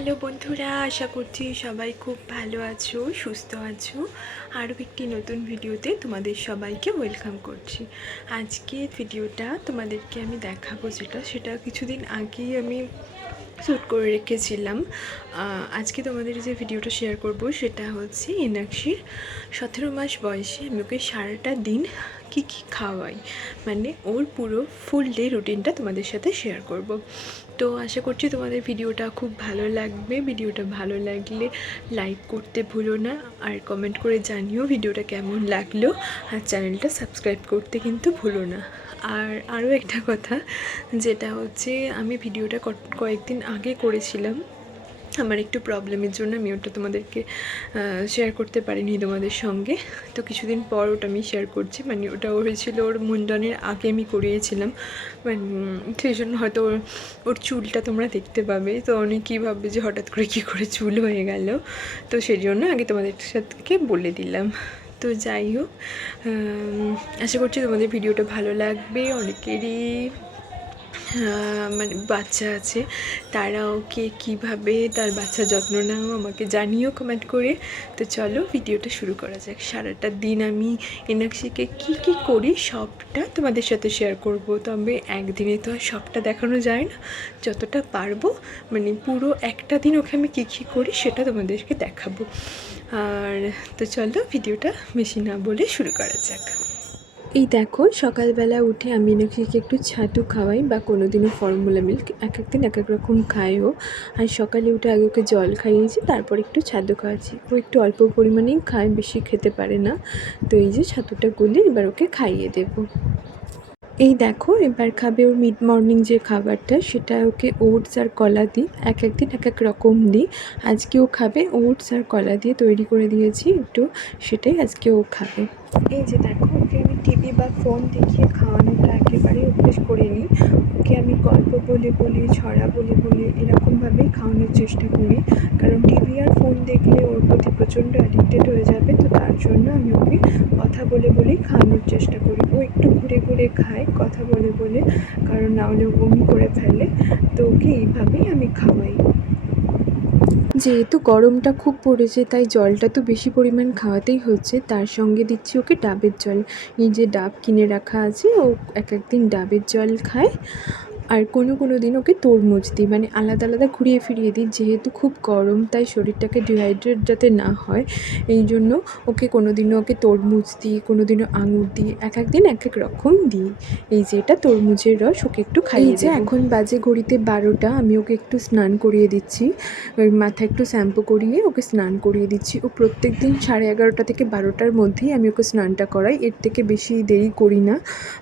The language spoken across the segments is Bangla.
হ্যালো বন্ধুরা, আশা করছি সবাই খুব ভালো আছো, সুস্থ আছো। আরও একটি নতুন ভিডিওতে তোমাদের সবাইকে ওয়েলকাম করছি। আজকে ভিডিওটা তোমাদেরকে আমি দেখাবো যেটা, সেটা কিছুদিন আগেই আমি শ্যুট করে রেখেছিলাম। আজকে তোমাদের যে ভিডিওটা শেয়ার করব সেটা হচ্ছে ইনাক্ষীর সতেরো মাস বয়সে আমি ওকে সারাটা দিন কী কী খাওয়াই মানে ওর পুরো ফুল ডে রুটিনটা তোমাদের সাথে শেয়ার করব। তো আশা করছি তোমাদের ভিডিওটা খুব ভালো লাগবে, ভিডিওটা ভালো লাগলে লাইক করতে ভুলো না, আর কমেন্ট করে জানিও ভিডিওটা কেমন লাগল, আর চ্যানেলটা সাবস্ক্রাইব করতে কিন্তু ভুলো না। আর আরও একটা কথা, যেটা হচ্ছে আমি ভিডিওটা কয়েকদিন আগে করেছিলাম। আমার একটু প্রবলেমের জন্য আমি ওটা তোমাদেরকে শেয়ার করতে পারিনি তোমাদের সঙ্গে। তো কিছুদিন পর ওটা আমি শেয়ার করছি। মানে ওটা হয়েছিল ওর মুন্ডনের আগে আমি করিয়েছিলাম। মানে সেই জন্য হয়তো ওর ওর চুলটা তোমরা দেখতে পাবে। তো অনেকেই ভাববে যে হঠাৎ করে কী করে চুল হয়ে গেল। তো সেই জন্য আগে তোমাদের সাথে বলে দিলাম। তো যাই হোক আশা করছি তোমাদের ভিডিওটা ভালো লাগবে অনেকেরই মানে বাচ্চা আছে, তারাও কে কীভাবে তার বাচ্চার যত্ন নাও, আমাকে জানিও কমেন্ট করে। তো চলো ভিডিওটা শুরু করা যাক। সারাটা দিন আমি এনাক্ষীকে কী কী করি সবটা তোমাদের সাথে শেয়ার করব। তবে একদিনে তো আর সবটা দেখানো যায় না, যতটা পারব মানে পুরো একটা দিন ওকে আমি কী কী করি সেটা তোমাদেরকে দেখাবো। আর তো চলো ভিডিওটা বেশি না বলে শুরু করা যাক। এই দেখো, সকালবেলা উঠে আমি নাকিকে একটু ছাতু খাওয়াই বা কোনো দিনও ফর্মুলা মিল্ক এক এক দিন এক এক রকম খায়ও আর সকালে উঠে আগে ওকে জল খাইয়েছি, তারপর একটু ছাতু খাওয়াচ্ছি। ও একটু অল্প পরিমাণেই খায়, বেশি খেতে পারে না। তো এই যে ছাতুটা গুলে এবার ওকে খাইয়ে দেবো। এই দেখো, এবার খাবে ওর মিড মর্নিং যে খাবারটা, সেটা ওকে ওটস আর কলা দিই। এক এক দিন এক এক রকম দিই। আজকে ও খাবে ওটস আর কলা দিয়ে তৈরি করে দিয়েছি একটু, সেটাই আজকে ও খাবে। এই যে দেখো টিভি বা ফোন দেখিয়ে খাওয়ানোটা একেবারে অভ্যেস করিনি। ওকে আমি গল্প বলে বলে, ছড়া বলে বলে এরকমভাবেই খাওয়ানোর চেষ্টা করি। কারণ টিভি আর ফোন দেখলে ওর প্রতি প্রচণ্ড অ্যাডিক্টেড হয়ে যাবে, তো তার জন্য আমি ওকে কথা বলে বলেই খাওয়ানোর চেষ্টা করি। ও একটু ঘুরে ঘুরে খায় কথা বলে বলে, কারণ না হলে বমি করে ফেলে, তো ওকে এইভাবেই আমি খাওয়াই। যেহেতু গরমটা খুব পড়েছে, তাই জলটা তো বেশি পরিমাণ খাওয়াতেই হচ্ছে। তার সঙ্গে দিচ্ছি ওকে ডাবের জল। যে ডাব কিনে রাখা আছে, ও এক একদিন ডাবের জল খায়। আর কোনো কোনো দিন ওকে তরমুজ দিই মানে আলাদা আলাদা ঘুরিয়ে ফিরিয়ে দিই যেহেতু খুব গরম তাই শরীরটাকে ডিহাইড্রেট যাতে না হয়। এই জন্য ওকে কোনো দিনও ওকে তরমুজ দিই কোনো দিনও আঙুর দিই এক এক দিন এক এক রকম দিই। এই যে এটা তরমুজের রস ওকে একটু খাইয়ে যে এখন বাজে ঘড়িতে বারোটা আমি ওকে একটু স্নান করিয়ে দিচ্ছি। ওই মাথায় একটু শ্যাম্পু করিয়ে ওকে স্নান করিয়ে দিচ্ছি। ও প্রত্যেক দিন সাড়ে এগারোটা থেকে বারোটার মধ্যেই আমি ওকে স্নানটা করাই। এর থেকে বেশি দেরি করি না।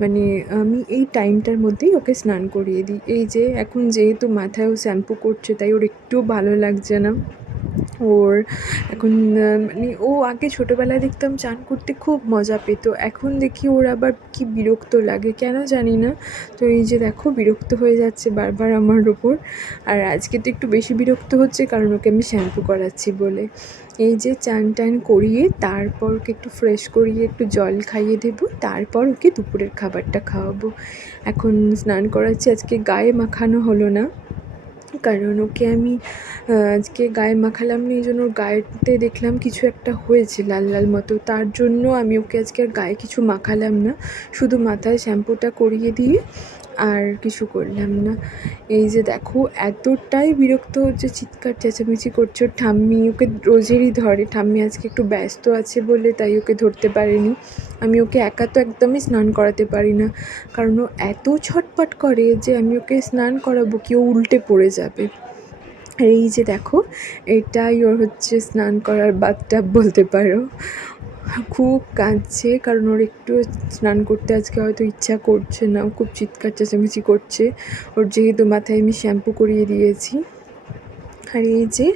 মানে আমি এই টাইমটার মধ্যেই ওকে স্নান করিয়ে দিই। এই যে, এখন যেহেতু মাথায় ও শ্যাম্পু করছে, তাই ওর একটুও ভালো লাগছে না। ওর এখন মানে ও আগে ছোটোবেলায় দেখতাম চান করতে খুব মজা পেত। এখন দেখি ওর আবার কি বিরক্ত লাগে, কেন জানি না। তো এই যে দেখো, বিরক্ত হয়ে যাচ্ছে বারবার আমার ওপর। আর আজকে তো একটু বেশি বিরক্ত হচ্ছে, কারণ ওকে আমি শ্যাম্পু করাচ্ছি বলে। এই যে চান টান করিয়ে তারপর ওকে একটু ফ্রেশ করিয়ে একটু জল খাইয়ে দেবো, তারপর ওকে দুপুরের খাবারটা খাওয়াবো। এখন স্নান করাচ্ছি, আজকে গায়ে মাখানো হলো না, কারণ ওকে আমি আজকে গায়ে মাখালাম না, এই জন্য ওর গায়েতে দেখলাম কিছু একটা হয়েছে লাল লাল মতো, তার জন্য আমি ওকে আজকে আর গায়ে কিছু মাখালাম না, শুধু মাথায় শ্যাম্পুটা করিয়ে দিয়ে আর কিছু করলাম না। এই যে দেখো, এতটাই বিরক্ত হচ্ছে চিৎকার চেঁচামেচি করছে ঠাম্মি। ওকে রোজেরই ধরে। ঠাম্মি আজকে একটু ব্যস্ত আছে বলে তাই ওকে ধরতে পারেনি। আমি ওকে একা তো একদমই স্নান করাতে পারি না। কারণ ও এত ছটপট করে যে আমি ওকে স্নান করাবো কি ও উল্টে পড়ে যাবে। এই যে দেখো, এটাই ওর হচ্ছে স্নান করার বাথটাব বলতে পারো। খুব কাঁদছে, কারণ ওর একটু স্নান করতে আজকে হয়তো ইচ্ছা করছে না। খুব চিৎকার, চেঁচামেচি করছে। ওর যেহেতু মাথায় আমি শ্যাম্পু করিয়ে দিয়েছি। আর এই যে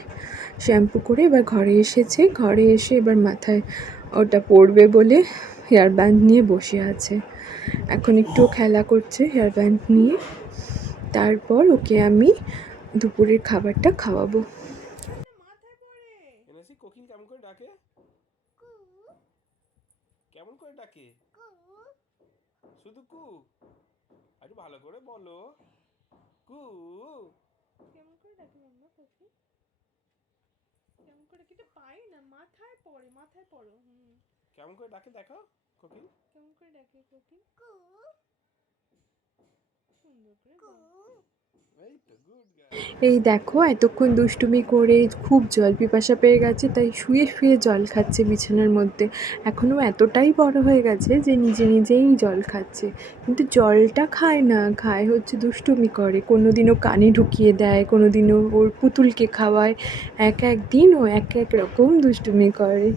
শ্যাম্পু করে এবার ঘরে এসেছে। ঘরে এসে এবার মাথায় ওটা পড়বে বলে হেয়ার ব্যান্ড নিয়ে বসে আছে। এখন একটু খেলা করছে হেয়ার ব্যান্ড নিয়ে। তারপর ওকে আমি দুপুরের খাবারটা খাওয়াবো এনেছি কোকিল কেমন করে ডাকে কেমন করে ডাকে শুধু কু। আর একটু ভালো করে বলো। কু। কেমন করে ডাকি আমরা কফি কেমন করে কিন্তু পাই না মাথায় পড়ে মাথায় পড়ো হুম। কেমন করে ডাকে দেখো কোকিল কেমন করে ডাকে কোকিল সুন্দর করে বল। এই দেখো, এতক্ষণ দুষ্টুমি করে খুব জল পিপাসা পেয়ে গেছে, তাই শুয়ে শুয়ে জল খাচ্ছে বিছানার মধ্যে। এখনও এতটাই বড় হয়ে গেছে যে নিজে নিজেই জল খাচ্ছে। কিন্তু জলটা খায় না, খায় হচ্ছে দুষ্টুমি করে। কোনো দিনও কানে ঢুকিয়ে দেয় কোনো দিনও ওর পুতুলকে খাওয়ায়। এক এক দিন ও এক এক রকম দুষ্টুমি করে।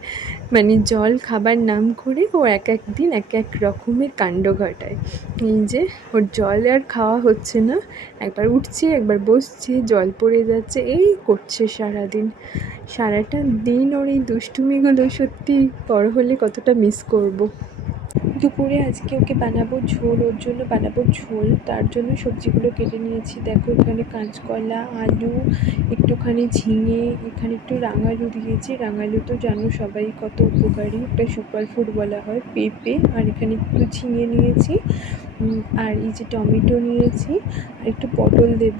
মানে জল খাবার নাম করে ও এক এক দিন এক এক রকমের কাণ্ড ঘটায়। এই যে, ওর জল আর খাওয়া হচ্ছে না। একবার উঠছে, একবার বসছে, জল পড়ে যাচ্ছে, এই করছে সারাদিন। সারাটা দিন ওর এই দুষ্টুমিগুলো সত্যি বড় হলে কতটা মিস করব। দুপুরে আজকে ওকে বানাবো ঝোল, ওর জন্য বানাবো ঝোল, তার জন্য সবজিগুলো কেটে নিয়েছি। দেখো, এখানে কাঁচকলা, আলু, একটুখানি ঝিঙে, এখানে একটু রাঙালু দিয়েছি। রাঙালু তো জানো সবাই কত উপকারী একটা সুপার ফুড বলা হয়, পেঁপে, আর এখানে একটু ঝিঙে নিয়েছি। আর এই যে টমেটো নিয়েছি, আর একটু পটল দেব,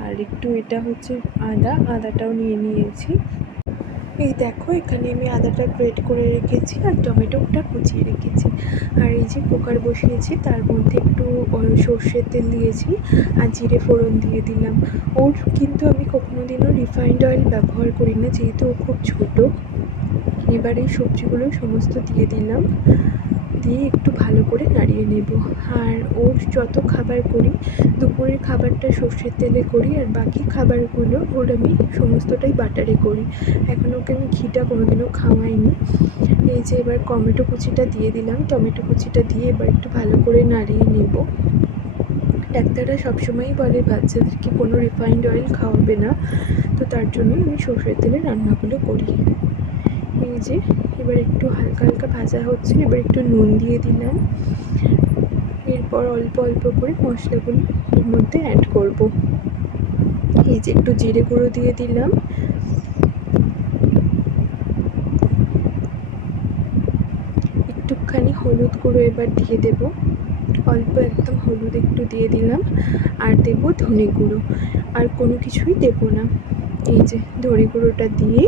আর একটু এটা হচ্ছে আদা, আদাটাও নিয়ে নিয়েছি। এই দেখো, এখানে আমি আদাটা গ্রেট করে রেখেছি আর টমেটোটা কুচিয়ে রেখেছি। আর এই যে কুকার বসিয়েছি, তার মধ্যে একটু সর্ষের তেল দিয়েছি আর জিরে ফোড়ন দিয়ে দিলাম। ওর কিন্তু আমি কখনো দিনও রিফাইন্ড অয়েল ব্যবহার করি না যেহেতু ও খুব ছোটো। এবার এই সবজিগুলো সমস্ত দিয়ে দিলাম। দিয়ে একটু ভালো করে নাড়িয়ে নেব। আর ওর যত খাবার করি, দুপুরের খাবারটা সর্ষের তেলে করি, আর বাকি খাবারগুলো ওর আমি সমস্তটাই বাটারে করি। এখন ওকে আমি ঘিটা কোনোদিনও খাওয়াইনি। এই যে এবার টমেটো কুচিটা দিয়ে দিলাম। টমেটো কুচিটা দিয়ে এবার একটু ভালো করে নাড়িয়ে নেব। ডাক্তাররা সবসময়ই বলে বাচ্চাদেরকে কোনো রিফাইন্ড অয়েল খাওয়াবে না? তো তার জন্যই আমি সর্ষের তেলে রান্নাগুলো করি। এই যে এবার একটু হালকা হালকা ভাজা হচ্ছে, এবার একটু নুন দিয়ে দিলাম। এরপর অল্প অল্প করে মশলাগুলো এর মধ্যে অ্যাড করব। এই যে একটু জিরে গুঁড়ো দিয়ে দিলাম। একটুখানি হলুদ গুঁড়ো এবার দিয়ে দেব। অল্প একদম হলুদ একটু দিয়ে দিলাম। আর দেব ধনে গুঁড়ো। আর কোনো কিছুই দেব না। এই যে দড়ি গুঁড়োটা দিয়ে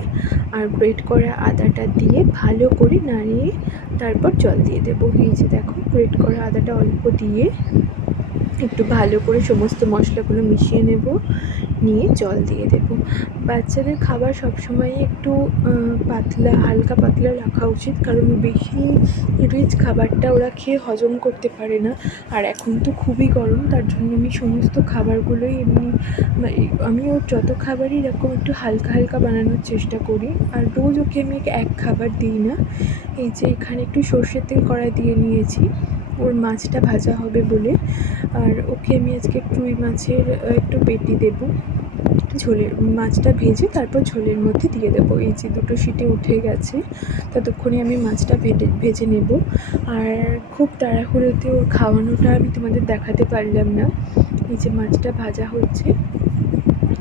আর গ্রেট করা আদাটা দিয়ে ভালো করে নাড়িয়ে তারপর জল দিয়ে দেবো। এই যে দেখো, গ্রেট করা আদাটা অল্প দিয়ে একটু ভালো করে সমস্ত মশলাগুলো মিশিয়ে নেব, নিয়ে জল দিয়ে দেব। বাচ্চাদের খাবার সবসময় একটু পাতলা, হালকা পাতলা রাখা উচিত, কারণ বেশি রিচ খাবারটা ওরা খেয়ে হজম করতে পারে না। আর এখন তো খুবই গরম, তার জন্য আমি সমস্ত খাবারগুলোই এমনি মানে আমি ওর যত খাবারই এরকম একটু হালকা হালকা বানানোর চেষ্টা করি, আর রোজ ওকে আমি এক খাবার দিই না। এই যে এখানে একটু সর্ষের তেল কড়াই দিয়ে নিয়েছি। ওর মাছটা ভাজা হবে বলে। আর ওকে আমি আজকে টুই মাছের একটু পেটি দেবো। ঝোলের, মাছটা ভেজে তারপর ঝোলের মধ্যে দিয়ে দেবো। এই যে দুটো সিটে উঠে গেছে, ততক্ষণে আমি মাছটা ভেজে ভেজে নেব। আর খুব তাড়াহুড়োতে ওর খাওয়ানোটা আমি তোমাদের দেখাতে পারলাম না। এই যে মাছটা ভাজা হচ্ছে।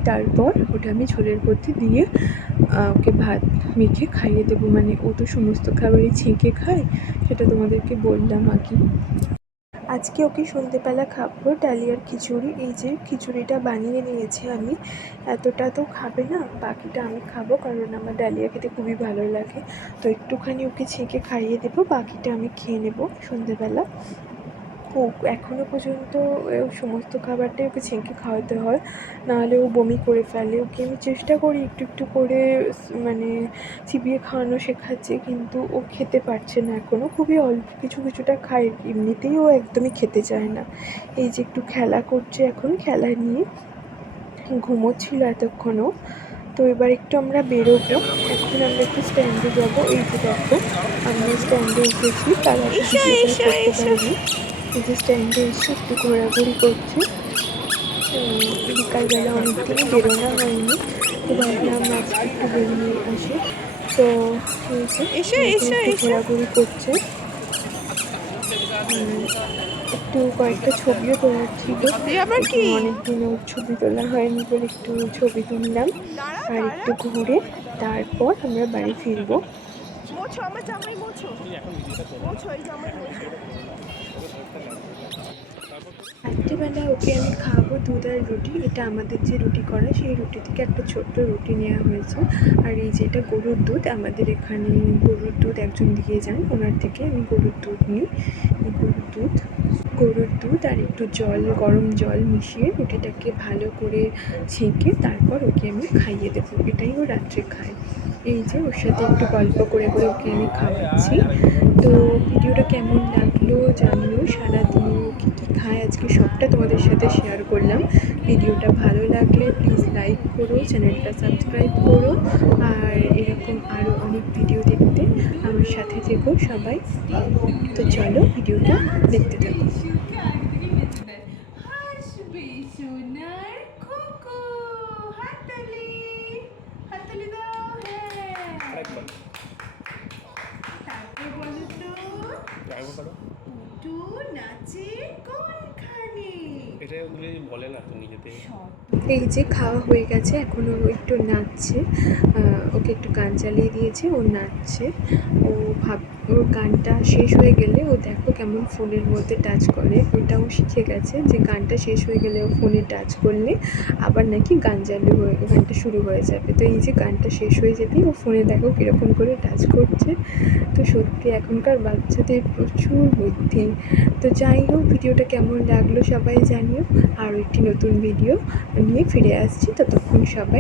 তারপর ওটা আমি ঝোলের মধ্যে দিয়ে ওকে ভাত মেখে খাইয়ে দেবো। মানে ও তো সমস্ত খাবারই ছেঁকে খায়, সেটা তোমাদেরকে বললাম আগে। আজকে ওকে সন্ধেবেলা খাব ডালিয়ার খিচুড়ি। এই যে খিচুড়িটা বানিয়ে নিয়েছি আমি, এতটা তো খাবে না, বাকিটা আমি খাব, কারণ আমার ডালিয়া খেতে খুবই ভালো লাগে। তো একটুখানি ওকে ছেঁকে খাইয়ে দেবো, বাকিটা আমি খেয়ে নেব সন্ধেবেলা। ও এখনও পর্যন্ত ও সমস্ত খাবারটাই ওকে ছেঁকে খাওয়াতে হয়। নাহলে ও বমি করে ফেলে। ওকে আমি চেষ্টা করি একটু একটু করে মানে চিবিয়ে খাওয়ানো শেখাচ্ছি কিন্তু ও খেতে পারছে না এখনও খুবই অল্প কিছু কিছুটা খায় এমনিতেই ও একদমই খেতে চায় না। এই যে একটু খেলা করছে এখন খেলা নিয়ে। ঘুমোচ্ছিল এতক্ষণও। তো এবার একটু আমরা বেরোবো। এখন আমরা একটু স্ট্যান্ডে যাব। এই যে দেখো আমরা স্ট্যান্ডে এসেছি তার করতে পারিনি। যে স্ট্যান্ডে এসে একটু ঘোরাঘুরি করছি। বিকালবেলা অনেকদিনই বেরোনো হয়নি। তো ভাবলাম আজকে একটু বেরিয়ে আসি। তো। ঘোরাঘুরি করছে। একটু কয়েকটা ছবিও তোলার ছিল। অনেকদিন ওর ছবি তোলা হয়নি বলে একটু ছবি তুললাম। আর একটু ঘুরে তারপর আমরা বাড়ি ফিরবো। মোছো আমার জামাই মোছো। মোছো এই জামাই মোছো। রাত্রিবেলা ওকে আমি খাওয়াবো দুধ আর রুটি। এটা আমাদের যে রুটি করা, সেই রুটি থেকে একটা ছোট্ট রুটি নেওয়া হয়েছে। আর এই যে এটা গরুর দুধ, আমাদের এখানে গরুর দুধ একজন দিয়ে যান, ওনার থেকে আমি গরুর দুধ নিই। গরুর দুধ গরুর দুধ আর একটু জল, গরম জল মিশিয়ে রুটিটাকে ভালো করে ছেঁকে তারপর ওকে আমি খাইয়ে দেবো। এটাই ও রাত্রে খায়। এই যে ওর সাথে একটু গল্প করে করে ওকে আমি খাওয়াচ্ছি। তো ভিডিওটা কেমন লাগল জানিও। সারাদিন কী কী খায় আজকে সবটা তোমাদের সাথে শেয়ার করলাম। ভিডিওটা ভালো লাগলে প্লিজ লাইক করো চ্যানেলটা সাবস্ক্রাইব করো। আর এরকম আরও অনেক ভিডিও দেখতে আমার সাথে থেকো সবাই। তো চলো ভিডিওটা দেখতে থাকো। আরেকবার তারপর বলো তো আরেকবার করো টু নাচে কোনখানে? এটা ওগুলো বলে না তুমি নিজেতে সব এই যে খাওয়া হয়ে গেছে এখন ও একটু নাচছে। ওকে একটু গান চালিয়ে দিয়েছে, ও নাচছে। ও ভাব, ওর গানটা শেষ হয়ে গেলে ও দেখো কেমন ফোনের মধ্যে টাচ করে। ওটাও শিখে গেছে যে গানটা শেষ হয়ে গেলে ও ফোনে টাচ করলে আবার নাকি গান চালু হয়ে, গানটা শুরু হয়ে যাবে। তো এই যে গানটা শেষ হয়ে যেতেই ও ফোনে দেখো কীরকম করে টাচ করছে। তো সত্যি এখনকার বাচ্চাদের প্রচুর বুদ্ধি। তো যাই হোক, ভিডিওটা কেমন লাগল সবাই জানিও। আরও একটি নতুন ভিডিও নিয়ে ফিরে আসছি ততক্ষণ সবাই